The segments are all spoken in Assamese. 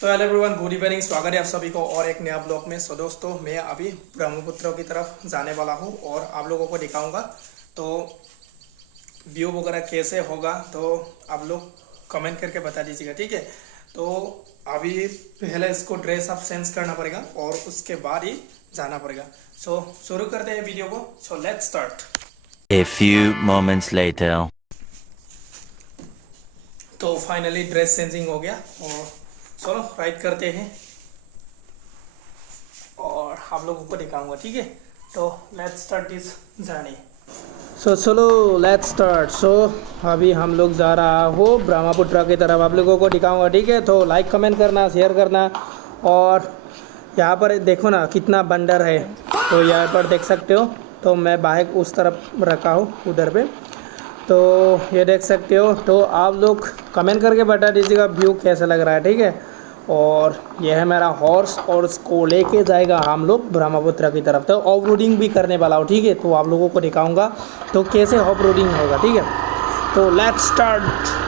तो हेलो एवरीवन, गुड इवनिंग। स्वागत है आप सभी को और एक नया ब्लॉग में। सो दोस्तों, मैं अभी ब्रह्मपुत्र की तरफ जाने वाला हूँ और आप लोगों को दिखाऊंगा तो व्यू वगैरह कैसे होगा, तो आप लोग कमेंट करके बता दीजिएगा, ठीक है। तो अभी पहले इसको ड्रेस अप चेंज करना पड़ेगा और उसके बाद ही जाना पड़ेगा। सो शुरू करते हैं वीडियो को। So let's start. A few moments later. तो फाइनली ड्रेस चेंजिंग हो गया और चलो राइड करते हैं और आप लोगों को दिखाऊंगा, ठीक है। तो लेट्स स्टार्ट दिस जर्नी। सो चलो लेट्स स्टार्ट। सो अभी हम लोग जा रहा हो ब्रह्मपुत्र की तरफ, आप लोगों को दिखाऊंगा, ठीक है। तो लाइक कमेंट करना, शेयर करना। और यहाँ पर देखो ना कितना बंदर है, तो यहाँ पर देख सकते हो। तो मैं बाइक उस तरफ रखा हूँ उधर पे, तो ये देख सकते हो। तो आप लोग कमेंट करके बता दीजिएगा व्यू कैसा लग रहा है, ठीक है। और यह है मेरा हॉर्स और इसको लेके जाएगा हम लोग ब्रह्मपुत्र की तरफ। तो ऑफ रोडिंग भी करने वाला हूँ, ठीक है। तो आप लोगों को दिखाऊंगा तो कैसे ऑफ रोडिंग होगा, ठीक है। तो लेट्स स्टार्ट।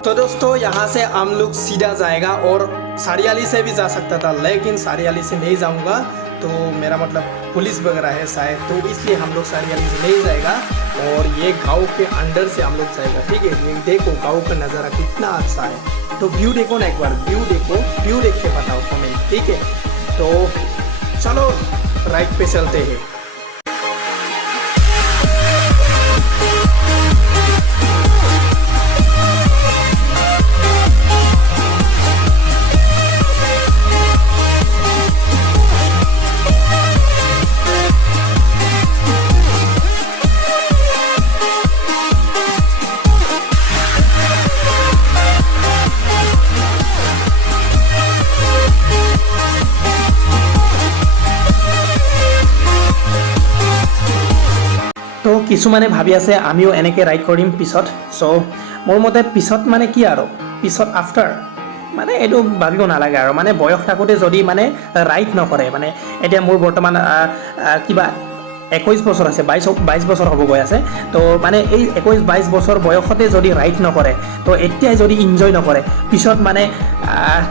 तो दोस्तों, यहाँ से हम लोग सीधा जाएगा और सारियाली से भी जा सकता था, लेकिन सारियाली से नहीं जाऊँगा। तो मेरा मतलब पुलिस वगैरह है शायद, तो इसलिए हम लोग सारियाली से नहीं जाएगा और ये गांव के अंदर से हम लोग जाएगा, ठीक है। ये देखो गांव का नज़ारा कितना अच्छा है। तो व्यू देखो ना एक बार, व्यू देखो, व्यू देख के बताओ कमेंट, ठीक है। तो चलो राइट पे चलते हैं। তো কিছুমানে ভাবি আছে আমিও এনেকৈ ৰাইড কৰিম পিছত। চ' মোৰ মতে পিছত মানে কি আৰু পিছত আফটাৰ মানে এইটো ভাবিব নালাগে আৰু। মানে বয়স থাকোঁতে যদি মানে ৰাইড নকৰে, মানে এতিয়া মোৰ বৰ্তমান কিবা 21 বছৰ আছে, 22 বছৰ হ'ব গৈ আছে। তো মানে এই 21-22 বছৰ বয়সতে যদি ৰাইড নকৰে, তো এতিয়াই যদি ইনজয় নকৰে, পিছত মানে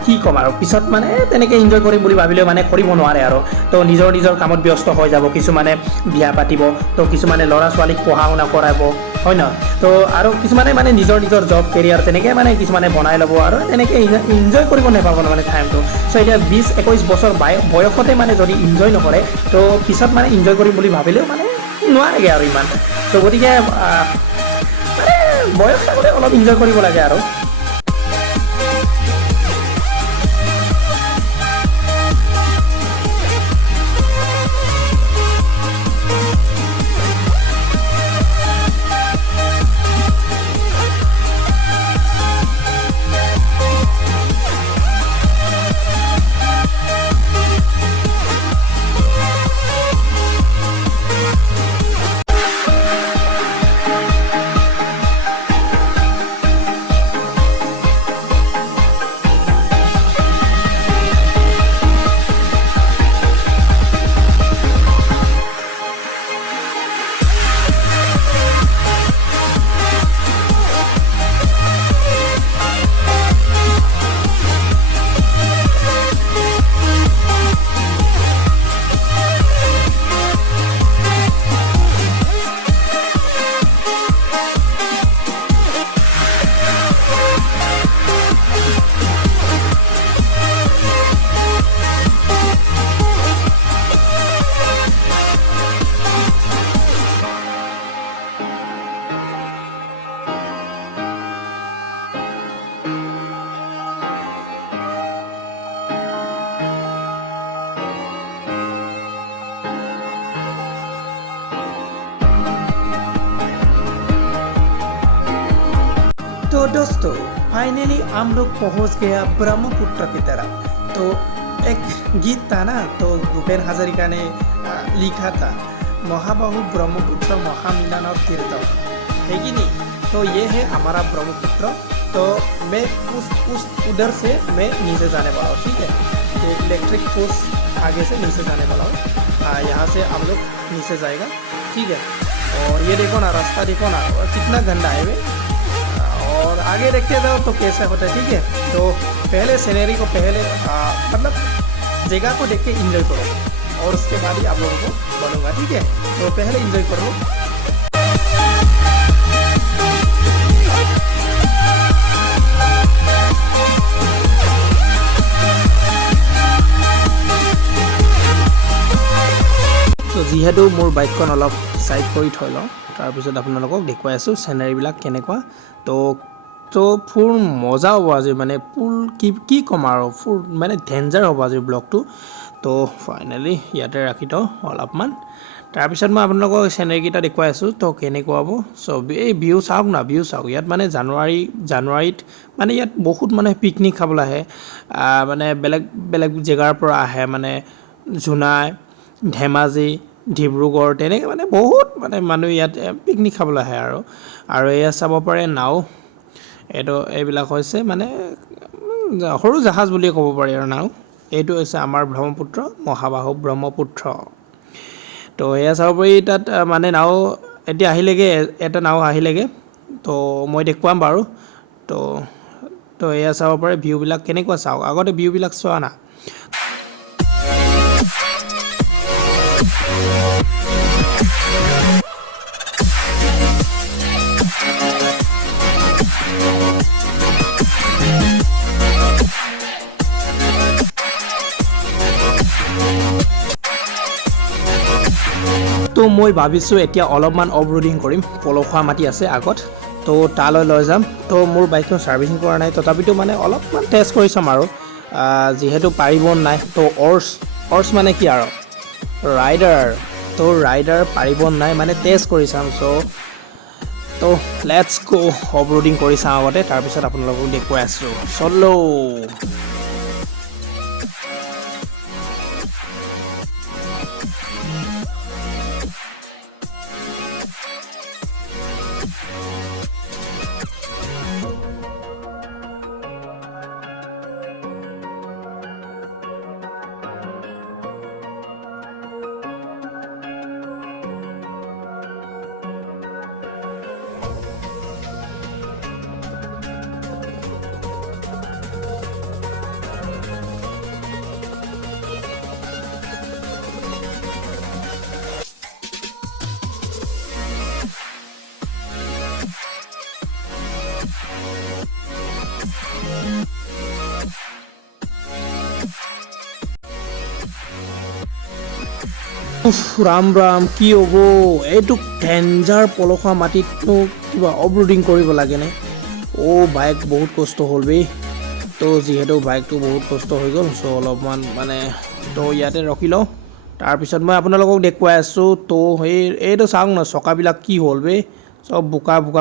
কি ক'ম আৰু, পিছত মানে তেনেকৈ ইনজয় কৰিম বুলি ভাবিলেও মানে কৰিব নোৱাৰে আৰু। তো নিজৰ নিজৰ কামত ব্যস্ত হৈ যাব। কিছুমানে বিয়া পাতিব, তো কিছুমানে ল'ৰা ছোৱালীক পঢ়া শুনা কৰাব, হয় নহয়। তো আৰু কিছুমানে মানে নিজৰ নিজৰ জব কেৰিয়াৰ তেনেকৈ মানে কিছুমানে বনাই ল'ব আৰু তেনেকৈ ইনজয় কৰিব নাপাব মানে টাইমটো। চ' এতিয়া 20-21 বছৰ বয়সতে মানে যদি ইনজয় নকৰে, তো পিছত মানে ইনজয় কৰিম বুলি ভাবিলেও মানে নোৱাৰেগৈ আৰু ইমান। চ' গতিকে মানে বয়স থাকোঁতে অলপ ইনজয় কৰিব লাগে আৰু। तो दोस्तों फाइनली हम लोग पहुंच गया ब्रह्मपुत्र की तरफ। तो एक गीत था ना, तो भूपेन हजारिका ने लिखा था, महाबाहु ब्रह्मपुत्र महामिलन तीर्थ, है कि नहीं। तो ये है हमारा ब्रह्मपुत्र। तो मैं उधर से मैं नीचे जाने वाला हूँ, ठीक है। ये इलेक्ट्रिक फोर्स आगे से नीचे जाने वाला हूँ, यहाँ से हम लोग नीचे जाएगा, ठीक है। और ये देखो ना, रास्ता देखो ना, और कितना गंदा है वे। और आगे देखते जाओ तो कैसा होता है, ठीक है। तो पहले सीनरी को मतलब जगह को देख के इंजॉय करो, और उसके बाद ही आप लोगों को बनूंगा, ठीक है। तो पहले इंजॉय करो। তো যিহেতু মোৰ বাইকখন অলপ সাইড কৰি থৈ লওঁ, তাৰপিছত আপোনালোকক দেখুৱাই আছোঁ চিনাৰীবিলাক কেনেকুৱা। তো ফুল মজা হ'ব আজি, মানে ফুল কি ক'ম আৰু, ফুল মানে ডেঞ্জাৰ হ'ব আজিৰ ব্লগটো। তো ফাইনেলি ইয়াতে ৰাখি থওঁ অলপমান, তাৰপিছত মই আপোনালোকক চিনাৰীকেইটা দেখুৱাই আছোঁ তো কেনেকুৱা হ'ব। চ' এই ভিউ চাওক না, ভিউ চাওক। ইয়াত মানে জানুৱাৰীত মানে ইয়াত বহুত মানে পিকনিক খাবলৈ আহে, মানে বেলেগ বেলেগ জেগাৰ পৰা আহে, মানে জোনাই, ধেমাজি, ডিব্ৰুগড়, তেনেকৈ মানে বহুত মানে মানুহ ইয়াত পিকনিক খাবলৈ আহে। আৰু এয়া চাব পাৰে নাও, এইবিলাক হৈছে মানে সৰু জাহাজ বুলিয়ে ক'ব পাৰি আৰু নাও। এইটো হৈছে আমাৰ ব্ৰহ্মপুত্ৰ, মহাবাহু ব্ৰহ্মপুত্ৰ। তো এয়া চাব পাৰি, তাত মানে নাও এতিয়া আহিলেগৈ, এটা নাও আহিলেগৈ, তো মই দেখুৱাম বাৰু। তো এয়া চাব পাৰে ভিউবিলাক কেনেকুৱা, চাওক আগতে ভিউবিলাক চোৱা না। তো মই ভাবিছোঁ এতিয়া অলপমান অফ ৰোডিং কৰিম, পলসুৱা মাটি আছে আগত, তো তালৈ লৈ যাম। তো মোৰ বাইকখন ছাৰ্ভিচিং কৰা নাই, তথাপিতো মানে অলপমান টেষ্ট কৰি চাম আৰু, যিহেতু পাৰিব নাই। তো অৰ্চ মানে কি আৰু ৰাইডাৰ, তো ৰাইডাৰ পাৰিব নাই মানে টেষ্ট কৰি চাম। তো লেটছ গো, অফ ৰোডিং কৰি চাওঁ আগতে, তাৰপিছত আপোনালোকক দেখুৱাই আছোঁ। চলো। ৰাম ৰাম, কি হ'ব এইটো ডেঞ্জাৰ পলসুৱা মাটিতনো কিবা অফ ৰোডিং কৰিব লাগেনে? বাইক বহুত কষ্ট হ'ল বে। তো যিহেতু বাইকটো বহুত কষ্ট হৈ গ'ল, চ' অলপমান মানে তো ইয়াতে ৰখি লওঁ, তাৰপিছত মই আপোনালোকক দেখুৱাই আছোঁ। তো এইটো চাওক ন, চকাবিলাক কি হ'ল বে, চব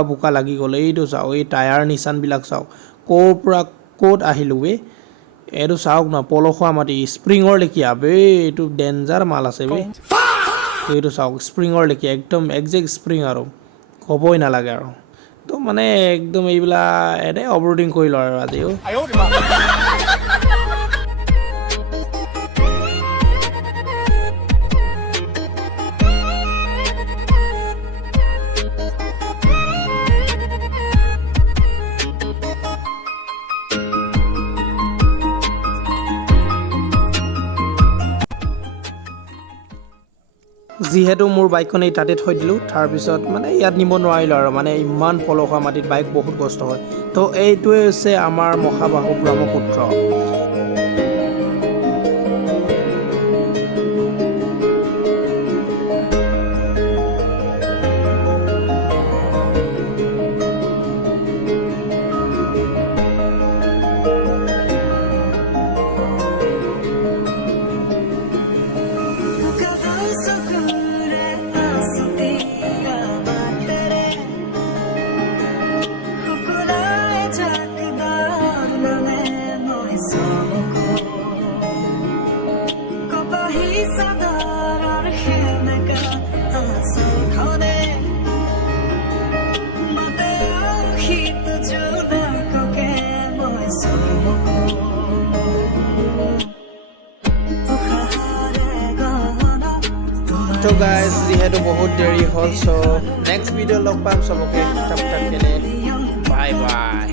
বোকা লাগি গ'ল। এইটো চাওক, এই টায়াৰ নিচানবিলাক চাওক, ক'ৰ পৰা ক'ত আহিলোঁ বে। এইটো চাওক ন, পলসুৱা মাটি, স্প্ৰিঙৰ লেখীয়া বে, এইটো ডেঞ্জাৰ মাল আছে বে। এইটো চাওক, স্প্ৰিঙৰ লেখীয়া, একদম একজেক্ট স্প্ৰিং আৰু ক'বই নালাগে আৰু। তো মানে একদম এইবিলাক এনেই অফ ৰোডিং কৰিলোঁ আৰু আজিও। যিহেতু মোৰ বাইকখন এই তাতে থৈ দিলোঁ, তাৰপিছত মানে ইয়াত নিব নোৱাৰিলোঁ আৰু, মানে ইমান পলসুৱা মাটিত বাইক বহুত কষ্ট হয়। তো এইটোৱে হৈছে আমাৰ মহাবাহু ব্ৰহ্মপুত্ৰ। তো গাইজ যিহেতু বহুত দেৰি হ'ল চ' নেক্সট ভিডিঅ' লগ পাম চবকে। Bye bye.